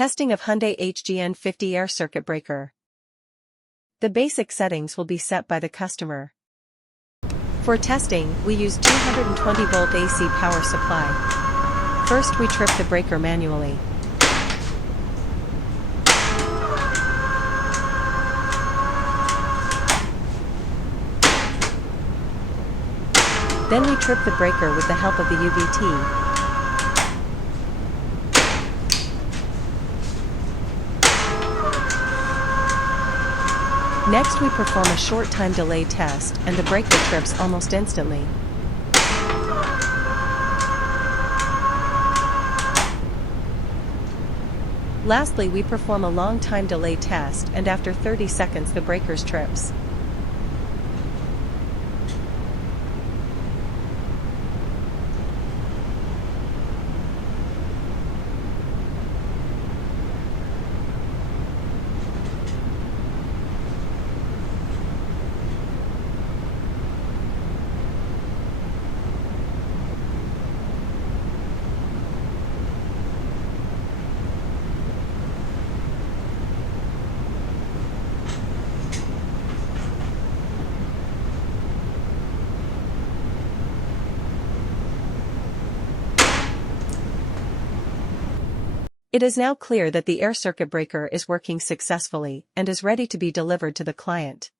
Testing of Hyundai HGN50 air circuit breaker. The basic settings will be set by the customer. For testing, we use 220-volt AC power supply. First we trip the breaker manually. Then we trip the breaker with the help of the UVT. Next we perform a short time delay test and the breaker trips almost instantly. Lastly we perform a long time delay test and after 30 seconds the breaker trips. It is now clear that the air circuit breaker is working successfully and is ready to be delivered to the client.